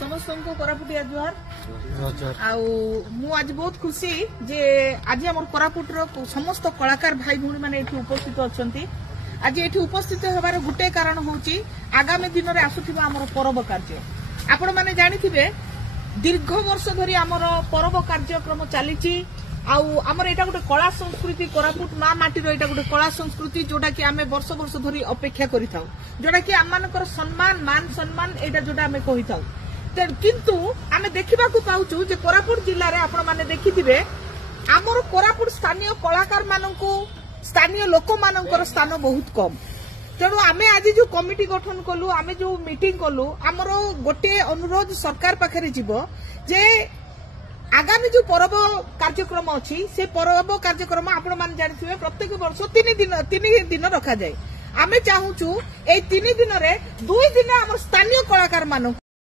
समस्त को कोरापुटिया जुहार आज बहुत खुशी जे आज आम कोरापुटर समस्त कलाकार भाई भूणी मैंने उपस्थित अच्छा आज ये उपस्थित होबार गोटे कारण होची आगामी दिन में आसुथिबा हमर पर्व कार्य आपण माने जानिथिबे दीर्घ वर्ष धरी आमर पर्व कार्यक्रम चलीची आमर एटा गोटे कला संस्कृति कोरापुट माँ माटी एटा गोटे कला संस्कृति जोटा कि आमे वर्ष वर्ष धरी अपेक्षा करिथाउ जोटा कि आमनकर सम्मान मान सम्मान एटा जोटा आमे कहिथाउ किंतु आमे देखिबा को पाउचु जे कोरापुट जिल्ला रे आपण माने देखिथिबे आमर कोरापुट स्थानीय कलाकार माननकु स्थानीय लोक माननकर स्थान बहुत कम तेणु आमे आज जो कमिटी गठन कलु आमे जो मीटिंग कलु आमर गोटे अनुरोध सरकार पाखरे जीवो जे आगामी जो पर्व कार्यक्रम अच्छी से पर्व कार्यक्रम आपण मान जानिथिबे प्रत्येक वर्ष 3 दिन रखा जाए आमे चाहूचु ए 3 दिन रे 2 दिन हमर स्थानीय कलाकार मानन